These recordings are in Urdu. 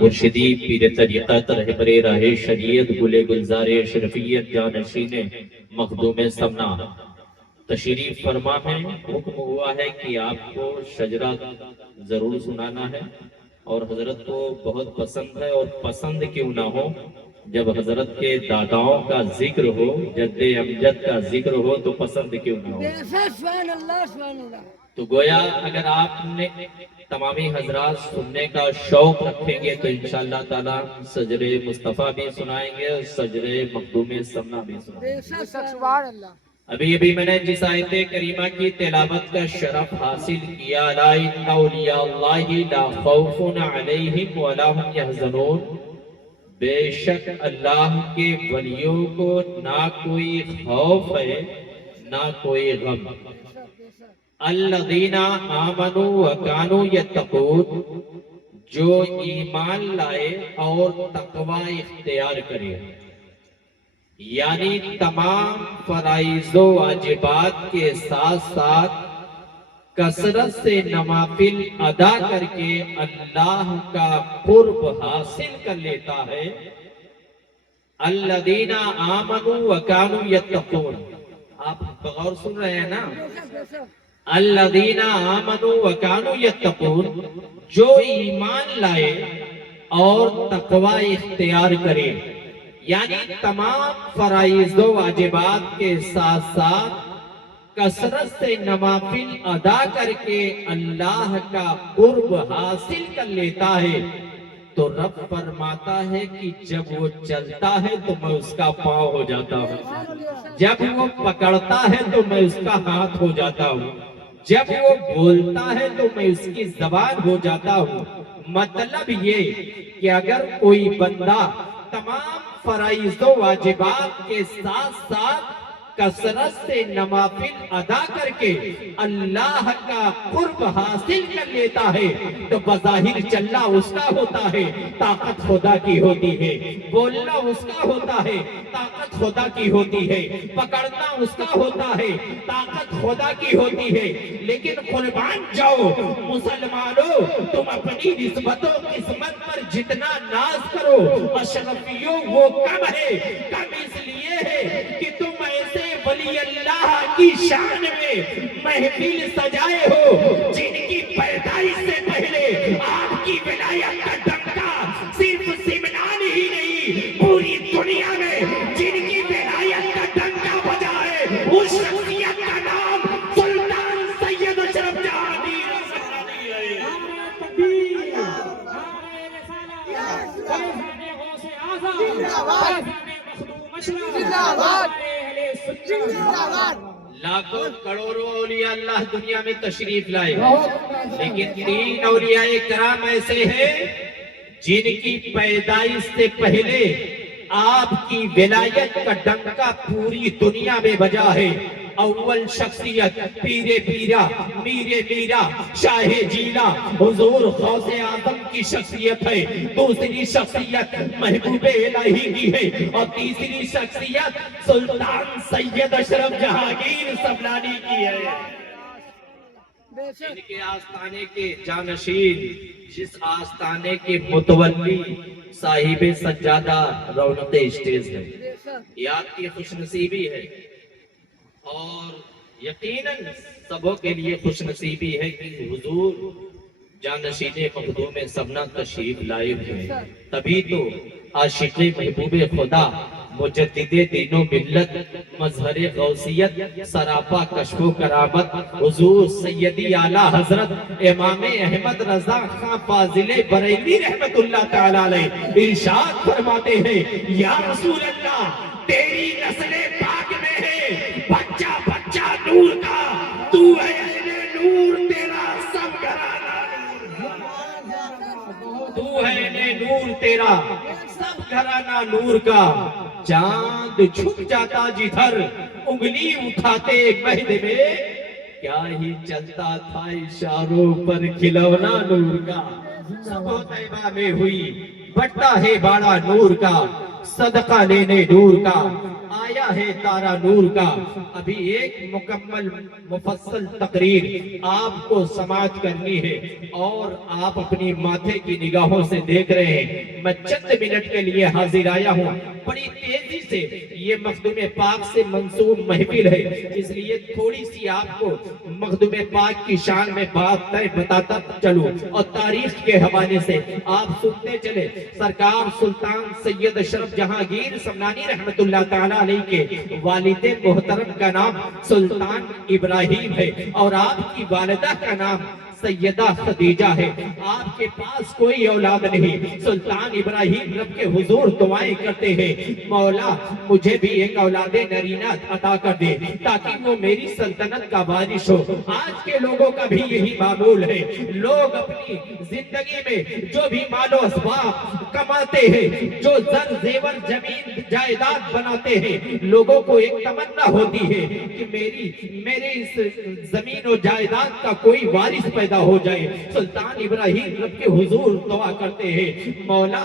مرشدی پیر طریقت رہبر راہ شریعت گل گلزار شرفیت جانشین مخدوم سمنا تشریف فرما ہے۔ حکم ہوا ہے کہ آپ کو شجرہ ضرور سنانا ہے، اور حضرت کو بہت پسند ہے، اور پسند کیوں نہ ہو، جب حضرت کے داداؤں کا ذکر ہو، جد امجد کا ذکر ہو تو پسند کیوں نہ ہو۔ سبحان اللہ سبحان اللہ۔ تو گویا اگر آپ نے تمامی حضرات سننے کا شوق رکھیں گے تو انشاءاللہ تعالی سجر مصطفیٰ بھی سنائیں گے اور سجر مخدوم سمنا بھی سنائیں گے۔ سبحان اللہ۔ ابھی میں نے جس آیت کریمہ کی تلاوت کا شرف حاصل کیا، الا ان اولیاء اللہ لا خوف علیہم ولا هم یحزنون، بے شک اللہ کے ولیوں کو نہ کوئی خوف ہے نہ کوئی غم۔ الذین آمنوا وکانوا یتقون، جو ایمان لائے اور تقوی اختیار کرے، یعنی تمام فرائض و واجبات کے ساتھ ساتھ کثرت سے نوافل ادا کر کے اللہ کا قرب حاصل کر لیتا ہے۔ الذین آمنوا وکانوا یتقون، آپ بغور سن رہے ہیں نا؟ الذین آمنوا وکانوا یتقون، جو ایمان لائے اور تقوی اختیار کرے، یعنی تمام فرائض و واجبات کے ساتھ ساتھ کثرت سے نوافل ادا کر کے اللہ کا قرب حاصل کر لیتا ہے، تو رب فرماتا ہے کہ جب وہ چلتا ہے تو میں اس کا پاؤں ہو جاتا ہوں، جب وہ پکڑتا ہے تو میں اس کا ہاتھ ہو جاتا ہوں، جب وہ بولتا ہے تو میں اس کی زبان ہو جاتا ہوں۔ مطلب یہ کہ اگر کوئی بندہ تمام فرائض و واجبات کے ساتھ ساتھ کثرت سے نوافل ادا کر کے اللہ کا قرب حاصل کر لیتا ہے تو بظاہر چلنا اس کا ہوتا ہے، طاقت خدا کی ہوتی ہے، بولنا اس کا ہوتا ہے، طاقت خدا کی ہوتی ہے، پکڑنا اس کا ہوتا ہے، طاقت خدا کی ہوتی ہے۔ لیکن قربان جاؤ مسلمانوں، تم اپنی نسبت و قسمت پر جتنا ناز کرو، اشرفیوں وہ کم ہے، کم اس لیے ہے کہ تم ایسے ولی اللہ کی شان میں محفل سجائے ہو جن کی پیدائش سے پہلے آپ کی ولایت کا ڈنکا صرف سمنان ہی نہیں پوری دنیا میں جن کی ولایت کا ڈنکا بجا ہے، اس شخصیت کا نام سلطان سید اشرف جہانگیر لاکھوں کروڑوں اولیاء اللہ دنیا میں تشریف لائے، لیکن 3 اولیاء کرام ایسے ہیں جن کی پیدائش سے پہلے آپ کی ولایت کا ڈنکا پوری دنیا میں بجا ہے۔ اول شخصیت پیر پیرا میر میرا شاہ جیلا حضور غوث اعظم کی شخصیت ہے، دوسری شخصیت محبوب الہی کی ہے، اور تیسری شخصیت سلطان سید اشرف جہانگیر سمنانی کی ہے۔ ان کے آستانے کے جانشین، جس آستانے کے متولی صاحب سجادہ رونق اسٹیج ہے، یہ آپ کی خوش نصیبی ہے، اور یقیناً سبوں کے لیے خوش نصیبی ہے کہ حضور جانشین مخدوم سمنا تشریف لائے ہوئے ہیں۔ تبھی تو عاشق محبوب خدا، مجدد دین و ملت، مظہر غوثیت، سراپا کشف و کرامت، حضور سیدی اعلیٰ حضرت امام احمد رضا خان فاضل بریلوی رحمت اللہ تعالی علیہ ارشاد فرماتے ہیں، یا رسول اللہ تیری نسل پاک میں ہے بچہ بچہ نور کا، تو ہے اہل نور تیرا سب گھرانہ نور، تو ہے اہل نور تیرا سب گھرانہ نور کا۔ چاند چھپ جاتا جدھر انگلی اٹھاتے مہد میں، کیا ہی چلتا تھا اشاروں پر کھلونا نور کا۔ سب طیبہ میں ہوئی بٹتا ہے باڑا نور کا، صدقہ لینے نور کا، آیا ہے تارا نور کا، ابھی ایک مکمل مفصل تقریر آپ کو سماعت کرنی ہے، اور آپ اپنی ماتھے کی نگاہوں سے دیکھ رہے ہیں میں چند منٹ کے لیے حاضر آیا ہوں۔ بڑی تیزی سے یہ مخدوم پاک سے منسوب محفل ہے، اس لیے تھوڑی سی آپ کو مخدوم پاک کی شان میں بات بتاتا چلوں، اور تاریخ کے حوالے سے آپ سنتے چلے۔ سرکار سلطان سید اشرف جہانگیر سمنانی رحمت اللہ تعالیٰ علیہ کے والد محترم کا نام سلطان ابراہیم ہے، اور آپ کی والدہ کا نام سیدہ خدیجہ ہے۔ آپ کے پاس کوئی اولاد نہیں۔ سلطان ابراہیم رب کے حضور دعائیں کرتے ہیں، مولا مجھے بھی ایک اولاد نرینہ عطا کر دے تاکہ وہ میری سلطنت کا وارث ہو۔ آج کے لوگوں کا بھی یہی معمول ہے، لوگ اپنی زندگی میں جو بھی مال و اسباب کماتے ہیں، جو زر زیور زمین جائیداد بناتے ہیں، لوگوں کو ایک تمنا ہوتی ہے کہ میرے اس زمین و جائیداد کا کوئی وارث پیدا ہو جائے۔ سلطان ابراہیم رب کے حضور دعا کرتے ہیں، مولا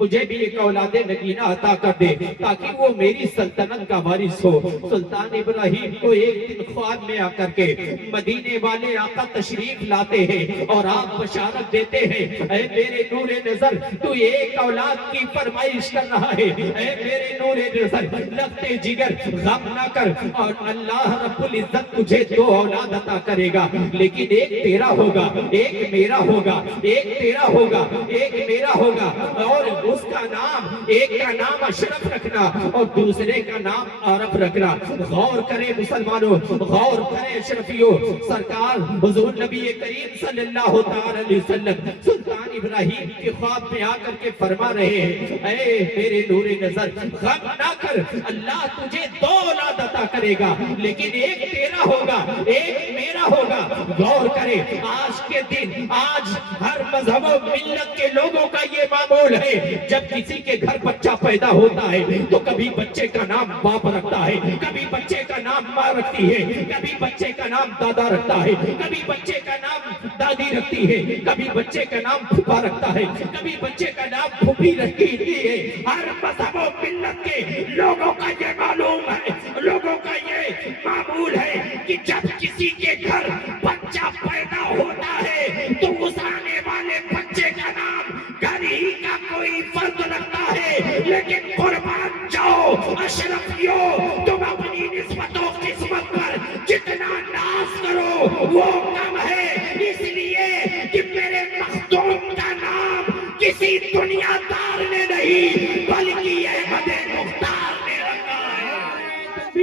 مجھے بھی ایک اولاد نگینہ عطا کر دے تاکہ وہ میری سلطنت کا وارث ہو۔ سلطان ابراہیم کو ایک دن خواب میں آ کر کے مدینے والے آقا تشریف لاتے ہیں، اور آپ بشارت دیتے ہیں، اے میرے نور نظر تو ایک اولاد کی فرمائش کر رہا ہے، اے میرے نور نظر لگتے جگر غم نہ کر، اور اللہ رب العزت تجھے 2 اولاد عطا کرے گا، لیکن ایک تیرا ہوگا، ایک میرا ہوگا، ایک تیرا ہوگا، ایک میرا ہوگا، اور اس کا نام، ایک کا نام اشرف رکھنا اور دوسرے کا نام عارف رکھنا۔ غور کریں مسلمانوں، غور کریں اشرفیوں، سرکار حضور نبی کریم صلی اللہ تعالی علیہ وسلم سلطان ابراہیم کے خواب میں آ کر کے فرما رہے ہیں، اے میرے نور نظر غم نہ کر، اللہ تجھے 2 اولاد عطا کرے گا، لیکن ایک تیرا ہوگا، ایک میرا ہوگا۔ غور کریں، آج کے دن، آج ہر مذہب و ملت کے لوگوں کا یہ معمول ہے، جب کسی کے گھر بچہ پیدا ہوتا ہے تو کبھی بچے کا نام باپ رکھتا ہے، کبھی بچے کا نام ماں رکھتی ہے، کبھی بچے کا نام دادا رکھتا ہے، کبھی بچے کا نام دادی رکھتی ہے، کبھی بچے کا نام پھوپھا رکھتا ہے، کبھی بچے کا نام پھوپھی رکھتی ہے۔ ہر مذہب و ملت کے لوگوں کا یہ معلوم ہے، لوگوں کا یہ معمول ہے کہ جب کسی کے گھر بچہ پیدا ہوتا ہے تو اس آنے والے بچے کا نام گھر ہی کا کوئی فرد رکھتا ہے، لیکن قربان جاؤ اشرفیوں، تم اپنی نسبت و قسمت پر جتنا ناز کرو وہ کم ہے، اس لیے کہ میرے مخدوم کا نام کسی دنیا دار نے نہیں بلکہ احمد مختار نے رکھا ہے۔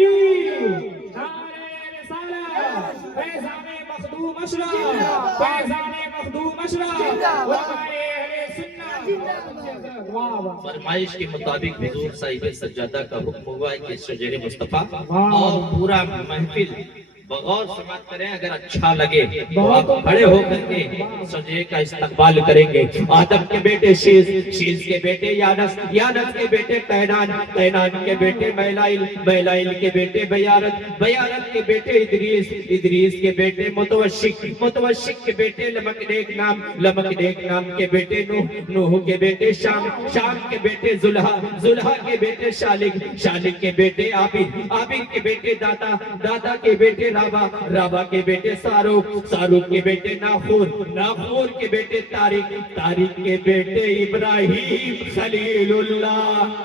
فیضان مخدوم اشرف، فیضان مخدوم اشرف، وہمارے اہل سنت۔ فرمائش کے مطابق حضور صاحب سجادہ کا حکم ہوا ہے کہ شجر مصطفیٰ اور پورا محفل بغور سماعت کریں، اگر اچھا لگے تو آپ کھڑے ہو کر کے سجدے کا استقبال کریں گے۔ آدم کے بیٹے شیز، شیز کے بیٹے یانس، یانس کے بیٹے قینان، قینان کے بیٹے میلائل، میلائل کے بیٹے بیارت، بیارت کے بیٹے ادریس، ادریس کے بیٹے متوشک، متوشک کے بیٹے لمکڈیک نام، لمکڈیک نام کے بیٹے نوح، نوح کے بیٹے شام، شام کے بیٹے زلحا، زلحا کے بیٹے شالک، شالک کے بیٹے عابد، عابد کے بیٹے داتا، داتا کے بیٹے رابا، رابا کے بیٹے ساروق، ساروق کے بیٹے ناخور، ناخور کے بیٹے تاریق، تاریق کے بیٹے ابراہیم خلیل اللہ۔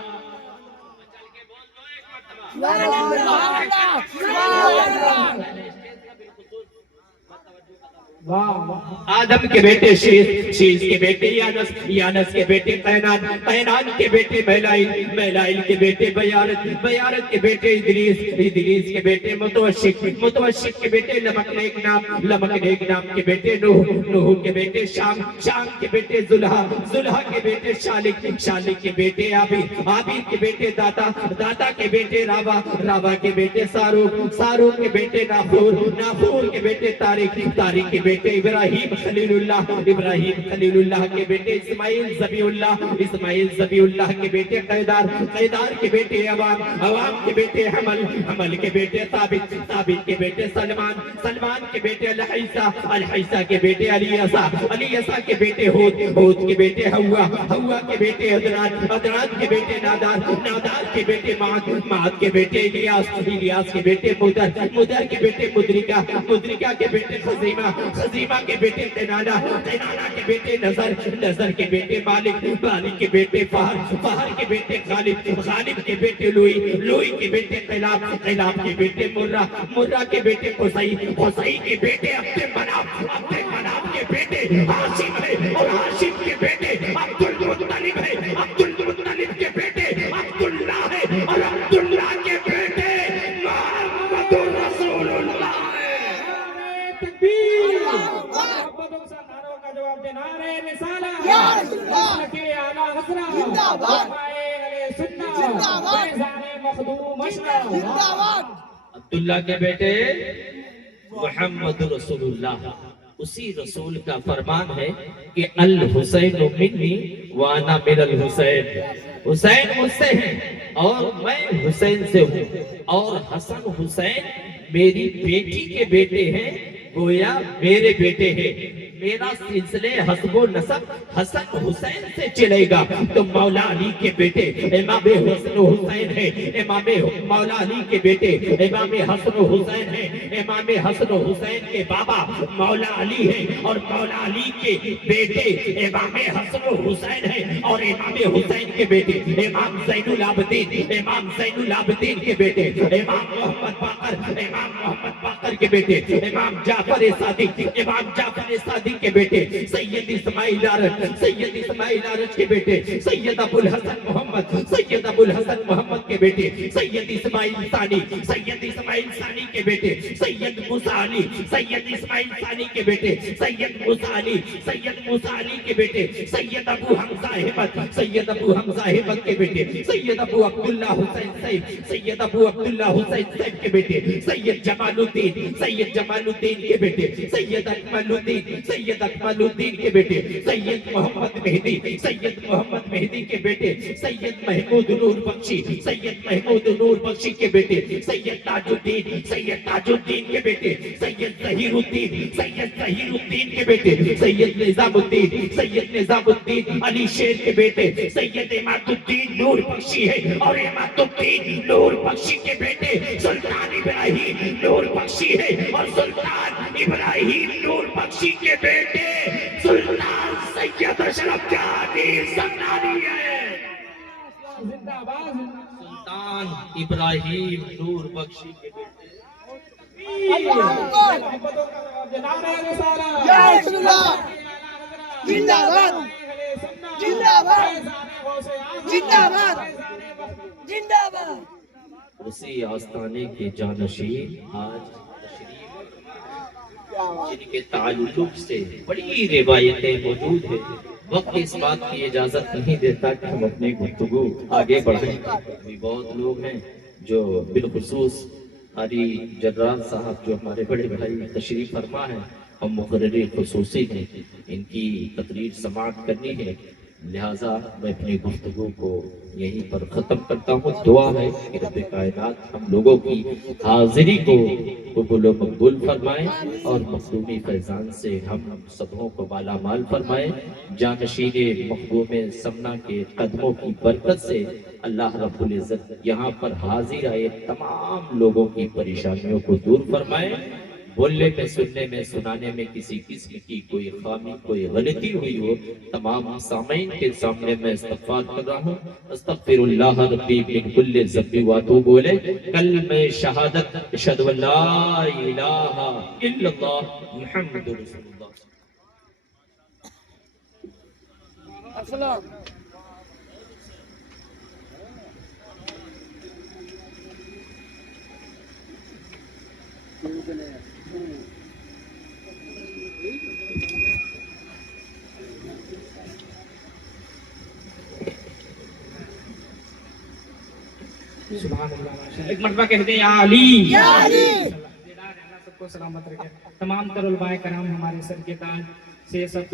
آدم کے بیٹے شیز، شیز کے بیٹے یانس، یانس کے بیٹے قینان، قینان کے بیٹے میلائل، میلائل کے بیٹے بیارت، بیارت کے بیٹے ادریس، ادریس کے بیٹے متوشک، متوشک کے بیٹے لمکڈیک نام، لمکڈیک نام کے بیٹے نوح، نوح کے بیٹے شام، شام کے بیٹے زلحا، زلحا کے بیٹے شالک، شالک کے بیٹے عابد، عابد کے بیٹے داتا، داتا کے بیٹے رابا، رابا کے بیٹے ساروق، ساروق کے بیٹے ناخور، ناخور کے بیٹے تاریق، تاریق کے بیٹے ابراہیم خلیل اللہ، ابراہیم خلیل اللہ کے بیٹے اسماعیل ذبیح اللہ، اسماعیل ذبیح اللہ کے بیٹے قیدار، قیدار کے بیٹے عوام، عوام کے بیٹے حمل، حمل کے بیٹے ثابت، ثابت کے بیٹے سلمان، سلمان کے بیٹے الحیسہ، الحیسہ کے بیٹے الیسا، الیسا کے بیٹے ہود، ہود کے بیٹے ہوا، ہوا کے بیٹے عدنان، عدنان کے بیٹے نادار، نادار کے بیٹے معاد، معاد کے بیٹے الیاس، الیاس کے بیٹے مدر، مدر کے بیٹے مدرکہ، مدرکہ کے بیٹے خزیمہ، خزیمہ کے بیٹے قینانہ، قینانہ کے بیٹے نظر، نظر کے بیٹے مالک، مالک کے بیٹے فہر، فہر کے بیٹے غالب، غالب کے بیٹے لوئی، لوئی کے بیٹے قلاب، قلاب کے بیٹے مرہ، مرہ کے بیٹے قصی، قصی کے بیٹے عبد مناف، عبد مناف کے بیٹے ہاشم ہے، اور ہاشم کے بیٹے عبد المطلب ہے، عبد المطلب کے بیٹے عبداللہ ہے، اور عبداللہ کے بیٹے محمد رسول اللہ ہے۔ تکبیر، محبتوں سے نعروں کا جواب دے، نعرہ رسالت، یا رسول اللہ، مسلک اعلیٰ حضرت، زندہ باد، علماء اہل سنت، زندہ باد، فیضان مخدوم اشرف، زندہ باد۔ عبداللہ کے بیٹے محمد رسول اللہ، اسی رسول کا فرمان ہے کہ الحسین منی وانا من الحسین، حسین مجھ سے ہیں اور میں حسین سے ہوں، اور حسن حسین میری بیٹی کے بیٹے ہیں، گویا میرے بیٹے ہیں، میرا سلسلے حسب و نسب حسن حسین سے چلے گا۔ تو مولا علی کے بیٹے امام حسن و حسین ہے، امام مولا علی کے بیٹے امام حسن و حسین ہے، امام حسن و حسین کے بابا مولا علی ہے، اور مولا علی کے بیٹے امام حسن و حسین ہے، اور امام حسین کے بیٹے امام زین العابدین، امام زین العابدین کے بیٹے امام محمد باقر، امام محمد باقر کے بیٹے امام جعفر صادق، امام جعفر صادق کے بیٹے سید اسماعیل آرچ، سید اسماعیل آرچ کے بیٹے سید ابو الحسن محمد، سید ابو الحسن محمد کے بیٹے سید اسماعیل ثانی، سید اسماعیل ثانی کے بیٹے سید موسیٰ علی، سید اسماعیل ثانی کے بیٹے سید موسیٰ علی، سید موسیٰ علی کے بیٹے سید ابو حمزہ احمد، سید ابو حمزہ احمد کے بیٹے سید ابو عبداللہ حسین سیف، سید ابو عبداللہ حسین سیف کے بیٹے سید جمال الدین، سید جمال الدین کے بیٹے سید اکمل الدین، سید اکمل الدین کے بیٹے سید محمد مہدی، سید محمد مہدی کے بیٹے سید محمود نور بخشی، سید محمود نور بخشی کے بیٹے سید تاج الدین، سید تاج الدین کے بیٹے سید ظہیر الدین، سید ظہیر الدین کے بیٹے سید نظام الدین، سید نظام الدین علی شیر کے بیٹے سید اماد الدین نور بخشی ہے، اور اماد الدین نور بخشی کے بیٹے سلطان ابراہیم نور بخشی ہے، اور سلطان ابراہیم نور بخشی کے بیٹے سلطان سید اشرف جانی زندانی ہے۔ زندہ باد، سلطان ابراہیم نور بخشی کے بیٹے محبتوں کا جواب دے، نعرہ رسالت، یا رسول اللہ، زندہ باد، زندہ باد، زندہ باد، زندہ باد۔ اسی آستانے کے جانشین آج تشریف جن کے تعلق سے بڑی روایتیں موجود ہیں، وقت اس بات کی اجازت نہیں دیتا کہ ہم اپنی گفتگو آگے بڑھائیں۔ ابھی بہت لوگ ہیں جو بالخصوص قاری جرار صاحب جو ہمارے بڑے بھائی تشریف فرما ہیں، ہم مقرری خصوصی ہیں، ان کی تقریر سماعت کرنی ہے، لہٰذا میں اپنی گفتگو کو یہیں پر ختم کرتا ہوں۔ دعا ہے کہ رب کائنات ہم لوگوں کی حاضری کو قبول و مقبول فرمائے، اور مخدومی فیضان سے ہم سبوں کو بالا مال فرمائے۔ جانشین مخدوم سمنا کے قدموں کی برکت سے اللہ رب العزت یہاں پر حاضر آئے تمام لوگوں کی پریشانیوں کو دور فرمائے۔ بولنے میں، سننے میں، سنانے میں کسی قسم کی کوئی خامی، کوئی غلطی ہوئی ہو، تمام سامعین کے سامنے میں استغفار کر رہا ہوں۔ استغفر اللہ ربی من کل ذنب واتوب الیہ، کلمہ شہادت اشہد ان لا الہ الا اللہ محمد رسول اللہ۔ السلام۔ سبحان اللہ، ایک مرتبہ کہتے ہیں یا علی، یا علی، کو سلامت رکھے. تمام تر علماء کرام ہمارے سر کے تاج سے سب